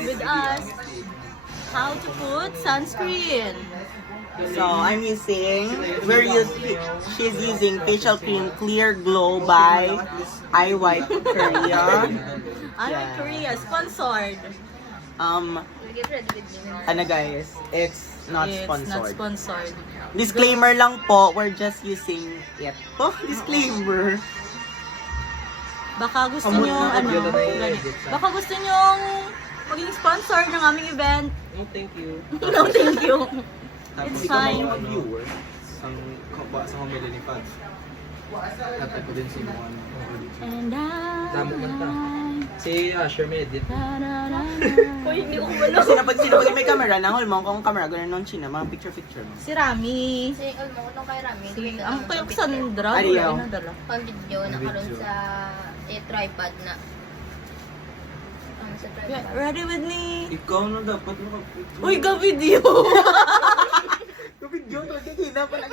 with us how to put sunscreen. So, she's using facial cream Clear Glow by I White Korea. Ano Korea, sponsored. Guys, it's not It's sponsored. not sponsored. Disclaimer lang po, we're just using it. Oh, disclaimer. Baka gusto nyo, baka gusto nyo maging sponsor ng aming event. No, thank you. No, thank you. It's Ikaw fine. mga viewer sa humili ni Fans. Tatag ko din si Juan. And Damo man ta. Si Asher may edit. Uy, hindi ko malo. Sino pag may camera, nangol mo kung camera, ganun nung China, mga picture-picture mo. Si Rami. Si Olmo ko kay Rami. Ang kayong Sandra. Ariel. Wala na dala. Pang video nakaroon sa tripod na. Sa Yeah, tripod. ready with me? Ikaw na dapat makapit. Uy, ga-video. Kapit yun, kasi hina pa na